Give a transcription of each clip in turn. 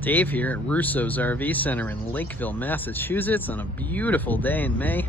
Dave here at Rousseau's RV Center in Lakeville, Massachusetts on a beautiful day in May.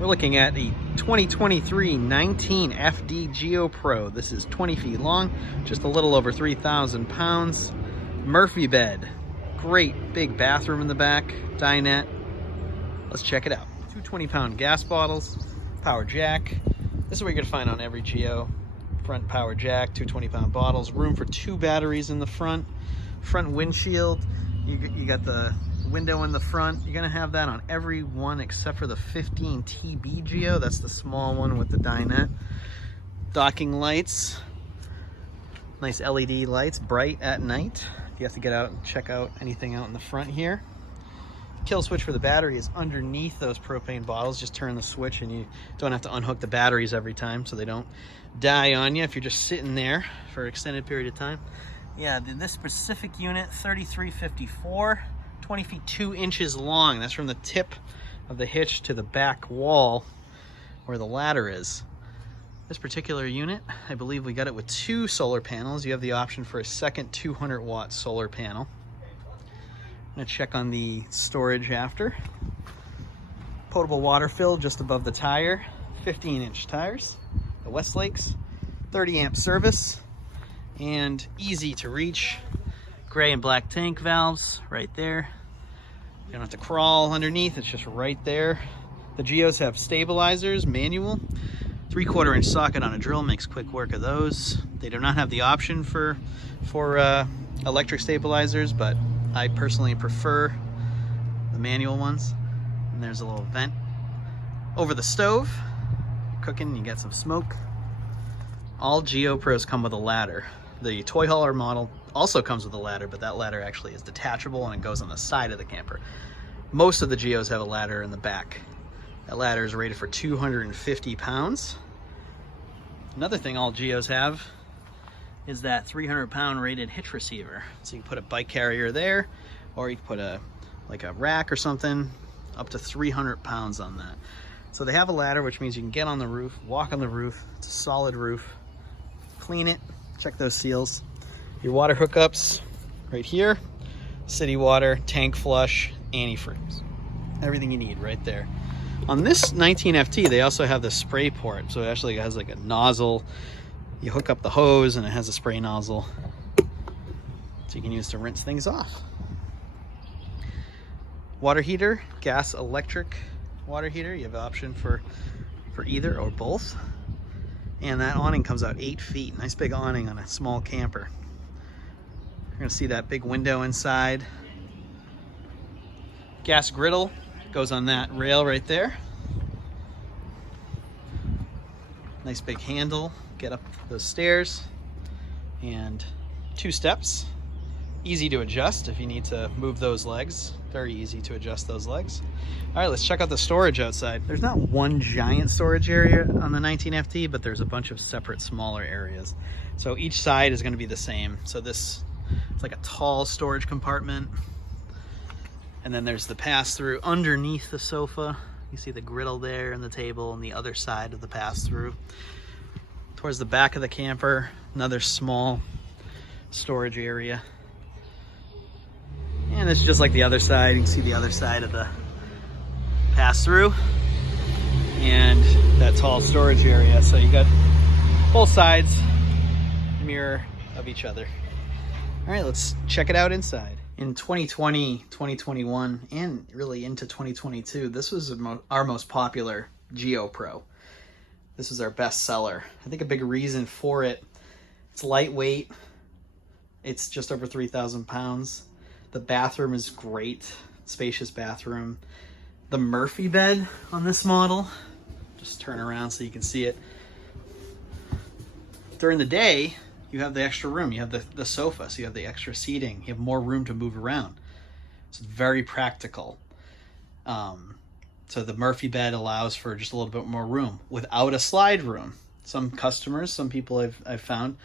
We're looking at a 2023 19 FD Geo Pro. This is 20 feet long, just a little over 3,000 pounds. Murphy bed, great big bathroom in the back, dinette. Let's check it out. Two 20-pound gas bottles, power jack. This is what you're gonna find on every Geo. Front power jack, two 20-pound bottles, room for two batteries in the front windshield. You got the window in the front. You're gonna have that on every one except for the 15 TB Geo. That's the small one with the dinette. Docking lights, nice LED lights, bright at night. You have to get out and check out anything out in the front here. Kill switch for the battery is underneath those propane bottles. Just turn the switch and you don't have to unhook the batteries every time so they don't die on you if you're just sitting there for an extended period of time. Yeah, this specific unit, 3354, 20 feet 2 inches long. That's from the tip of the hitch to the back wall where the ladder is. This particular unit, I believe we got it with 2 solar panels. You have the option for a second 200-watt solar panel. I'm gonna check on the storage after. Potable water fill just above the tire, 15-inch tires, the Westlakes, 30-amp service, and easy to reach. Gray and black tank valves right there. You don't have to crawl underneath, it's just right there. The Geos have stabilizers, manual. 3/4 inch socket on a drill makes quick work of those. They do not have the option for electric stabilizers, but I personally prefer the manual ones. And there's a little vent over the stove. Cooking, you get some smoke. All Geo Pros come with a ladder. The toy hauler model also comes with a ladder, but that ladder actually is detachable and it goes on the side of the camper. Most of the Geos have a ladder in the back. That ladder is rated for 250 pounds. Another thing all Geos have is that 300-pound rated hitch receiver. So you can put a bike carrier there, or you can put a rack or something, up to 300 pounds on that. So they have a ladder, which means you can get on the roof, walk on the roof. It's a solid roof. Clean it, check those seals. Your water hookups right here, city water, tank flush, antifreeze. Everything you need right there. On this 19FT, they also have the spray port. So it actually has like a nozzle. You hook up the hose and it has a spray nozzle. So you can use to rinse things off. Water heater, gas, electric water heater. You have an option for either or both. And that awning comes out 8 feet. Nice big awning on a small camper. You're gonna see that big window inside. Gas griddle goes on that rail right there. Nice big handle. Get up those stairs. And 2 steps. Easy to adjust if you need to move those legs. Very easy to adjust those legs. All right, let's check out the storage outside. There's not one giant storage area on the 19FT, but there's a bunch of separate smaller areas. So each side is gonna be the same. So it's like a tall storage compartment. And then there's the pass-through underneath the sofa. You see the griddle there and the table on the other side of the pass-through. Towards the back of the camper, another small storage area. And it's just like the other side. You can see the other side of the pass-through and that tall storage area. So you got both sides mirror of each other. All right, let's check it out inside. In 2020, 2021, and really into 2022, this was our most popular Geo Pro. This is our best seller. I think a big reason for it, it's lightweight. It's just over 3,000 pounds. The bathroom is great, spacious bathroom. The Murphy bed on this model, just turn around so you can see it. During the day, you have the extra room. You have the sofa, so you have the extra seating. You have more room to move around. It's very practical. So the Murphy bed allows for just a little bit more room without a slide room. Some customers, some people I've found,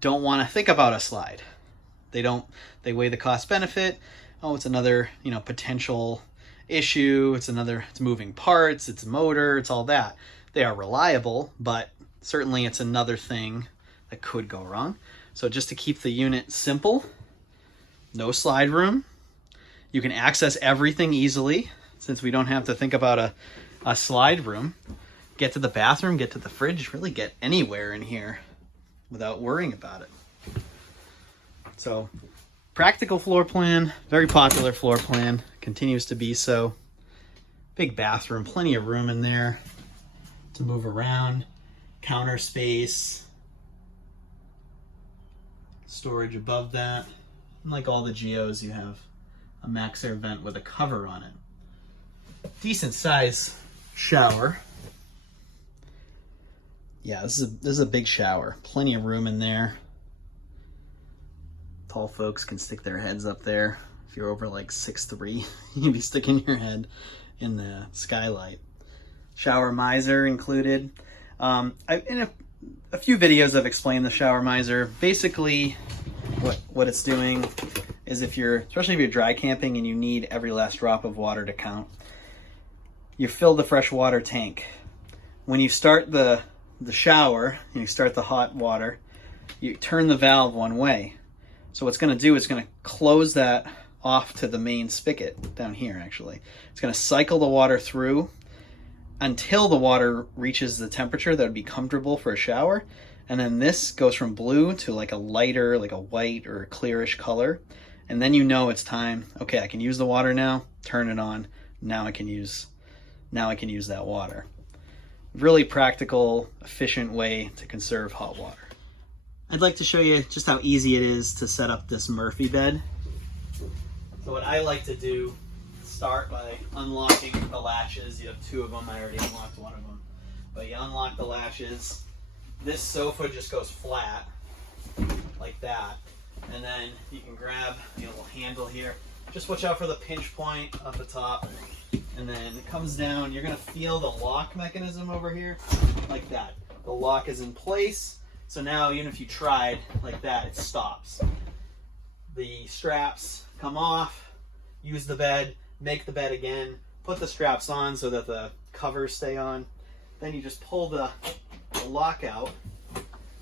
don't want to think about a slide. They weigh the cost benefit. Oh, it's another, potential issue. It's moving parts, it's a motor, it's all that. They are reliable, but certainly it's another thing that could go wrong. So just to keep the unit simple, No slide room. You can access everything easily since we don't have to think about a slide room. Get to the bathroom, get to the fridge, really get anywhere in here without worrying about it. So, practical floor plan, very popular floor plan, continues to be so. Big bathroom, plenty of room in there to move around, counter space, storage above that. And like all the Geos, you have a max air vent with a cover on it. Decent size shower. Yeah, this is a big shower. Plenty of room in there. Tall folks can stick their heads up there. If you're over like 6'3", you can be sticking your head in the skylight. Shower miser included. In a few videos I've explained the shower miser. Basically, what it's doing is especially if you're dry camping and you need every last drop of water to count, you fill the fresh water tank. When you start the shower, and you start the hot water, you turn the valve one way. So what's going to do is going to close that off to the main spigot down here, actually. It's going to cycle the water through until the water reaches the temperature that would be comfortable for a shower. And then this goes from blue to like a lighter, like a white or a clearish color. And then you know it's time. Okay, I can use the water now. Turn it on. Now I can use that water. Really practical, efficient way to conserve hot water. I'd like to show you just how easy it is to set up this Murphy bed. So what I like to do, start by unlocking the latches. You have two of them. I already unlocked one of them. But you unlock the latches. This sofa just goes flat, like that. And then you can grab the little handle here. Just watch out for the pinch point at the top. And then it comes down. You're going to feel the lock mechanism over here, like that. The lock is in place. So now even if you tried like that, it stops. The straps come off. Use the bed. Make the bed again. Put the straps on so that the covers stay on. Then you just pull the lock out.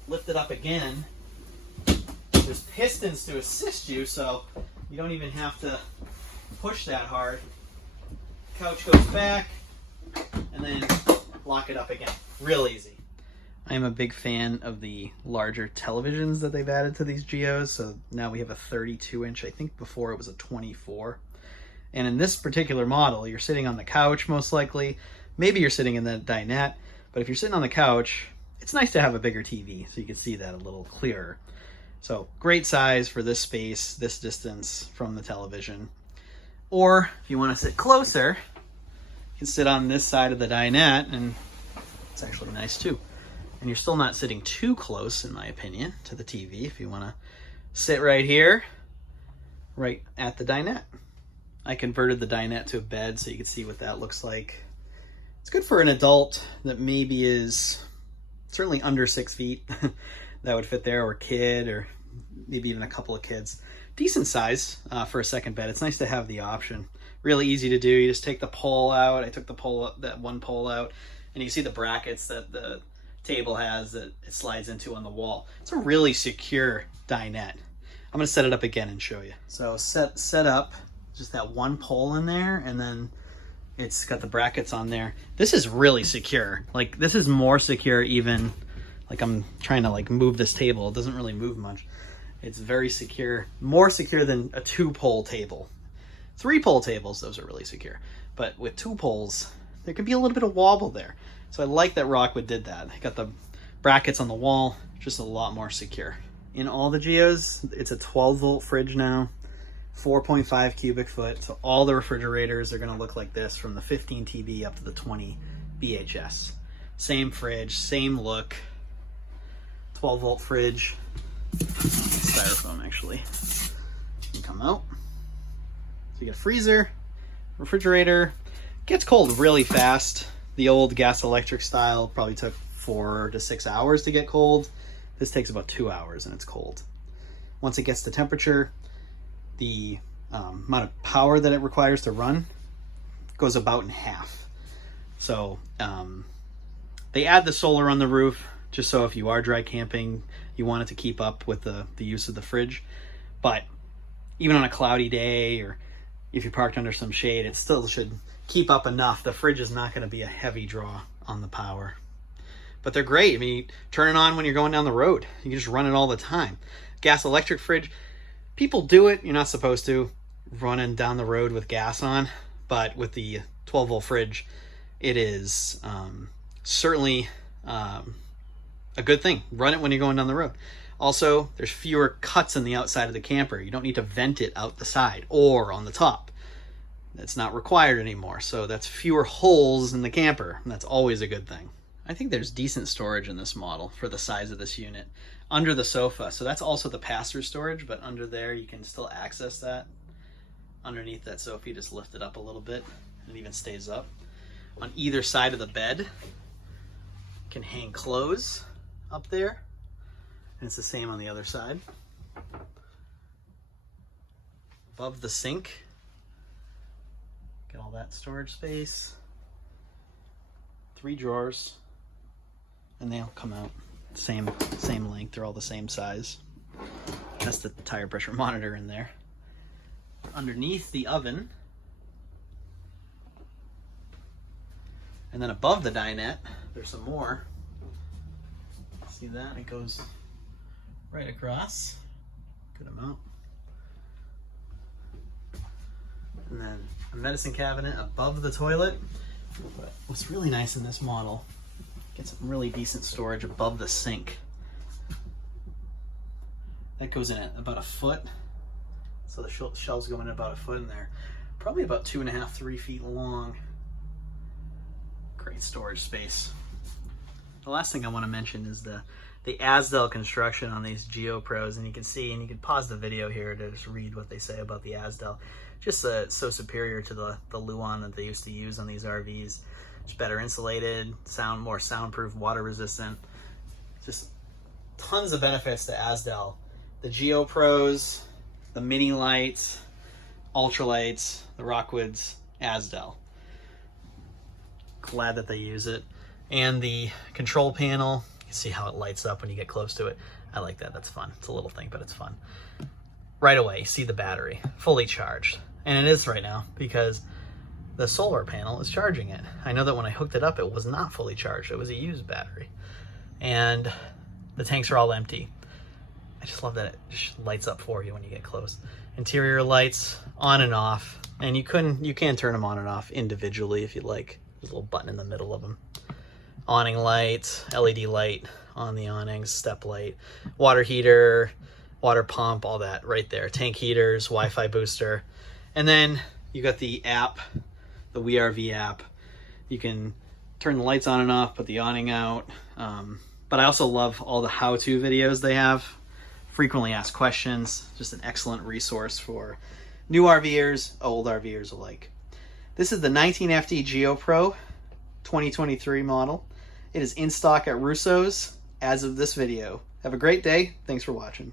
Lift it up again. There's pistons to assist you, so you don't even have to push that hard. Couch goes back, and then lock it up again. Real easy. I am a big fan of the larger televisions that they've added to these Geos. So now we have a 32-inch. I think before it was a 24. And in this particular model, you're sitting on the couch most likely. Maybe you're sitting in the dinette. But if you're sitting on the couch, it's nice to have a bigger TV so you can see that a little clearer. So great size for this space, this distance from the television. Or if you want to sit closer, you can sit on this side of the dinette, and it's actually nice too. And you're still not sitting too close, in my opinion, to the TV. If you want to sit right here, right at the dinette. I converted the dinette to a bed so you can see what that looks like. It's good for an adult that maybe is certainly under 6 feet. That would fit there, or kid, or maybe even a couple of kids. Decent size for a second bed. It's nice to have the option. Really easy to do. You just take the pole out. I took that one pole out, and you see the brackets that the table has that it slides into on the wall. It's a really secure dinette. I'm going to set it up again and show you. So set up just that one pole in there, and then it's got the brackets on there. This is really secure. Like, this is more secure even, like I'm trying to like move this table. It doesn't really move much. It's very secure, more secure than a 2-pole table. 3-pole tables, those are really secure. But with 2 poles, there could be a little bit of wobble there. So I like that Rockwood did that. They got the brackets on the wall, just a lot more secure. In all the Geos, it's a 12-volt fridge now, 4.5 cubic foot. So all the refrigerators are gonna look like this, from the 15 TB up to the 20 BHS. Same fridge, same look, 12-volt fridge. Styrofoam actually can come out. So you get a freezer, refrigerator. Gets cold really fast. The old gas electric style probably took 4 to 6 hours to get cold. This takes about 2 hours and it's cold. Once it gets to temperature, the amount of power that it requires to run goes about in half. So they add the solar on the roof just so if you are dry camping, you want it to keep up with the use of the fridge. But even on a cloudy day, or if you parked under some shade, it still should keep up enough. The fridge is not going to be a heavy draw on the power. But they're great. I mean, you turn it on when you're going down the road. You can just run it all the time. Gas electric fridge, people do it. You're not supposed to, running down the road with gas on. But with the 12 volt fridge, it is certainly a good thing. Run it when you're going down the road. Also, there's fewer cuts in the outside of the camper. You don't need to vent it out the side or on the top. That's not required anymore. So that's fewer holes in the camper. And that's always a good thing. I think there's decent storage in this model for the size of this unit. Under the sofa, so that's also the pass-through storage, but under there you can still access that. Underneath that sofa, you just lift it up a little bit, and it even stays up. On either side of the bed, you can hang clothes up there, and it's the same on the other side. Above the sink, get all that storage space. 3 drawers. And they'll come out same length. They're all the same size. That's the tire pressure monitor in there. Underneath the oven, and then above the dinette, there's some more. See that? It goes right across. Good amount. And then a medicine cabinet above the toilet. But what's really nice in this model, get some really decent storage above the sink. That goes in at about 1 foot. So the shelves go in about 1 foot in there. Probably about 2.5, 3 feet long. Great storage space. The last thing I want to mention is the Asdel construction on these Geo Pros. And you can see, and you can pause the video here to just read what they say about the Asdel. Just so superior to the Luan that they used to use on these RVs. It's better insulated, more soundproof, water resistant. Just tons of benefits to Asdel. The Geo Pros, the mini lights, ultralights, the Rockwoods, Asdel. Glad that they use it. And the control panel, you can see how it lights up when you get close to it. I like that, that's fun. It's a little thing, but it's fun. Right away, you see the battery, fully charged. And it is right now because the solar panel is charging it. I know that when I hooked it up, it was not fully charged. It was a used battery. And the tanks are all empty. I just love that it just lights up for you when you get close. Interior lights on and off. And you can turn them on and off individually if you like. There's a little button in the middle of them. Awning lights, LED light on the awnings, step light, water heater, water pump, all that right there. Tank heaters, Wi-Fi booster. And then you got the app, the WeRV app. You can turn the lights on and off, put the awning out. But I also love all the how-to videos they have. Frequently asked questions. Just an excellent resource for new RVers, old RVers alike. This is the 19FD Geo Pro 2023 model. It is in stock at Rousseau's as of this video. Have a great day. Thanks for watching.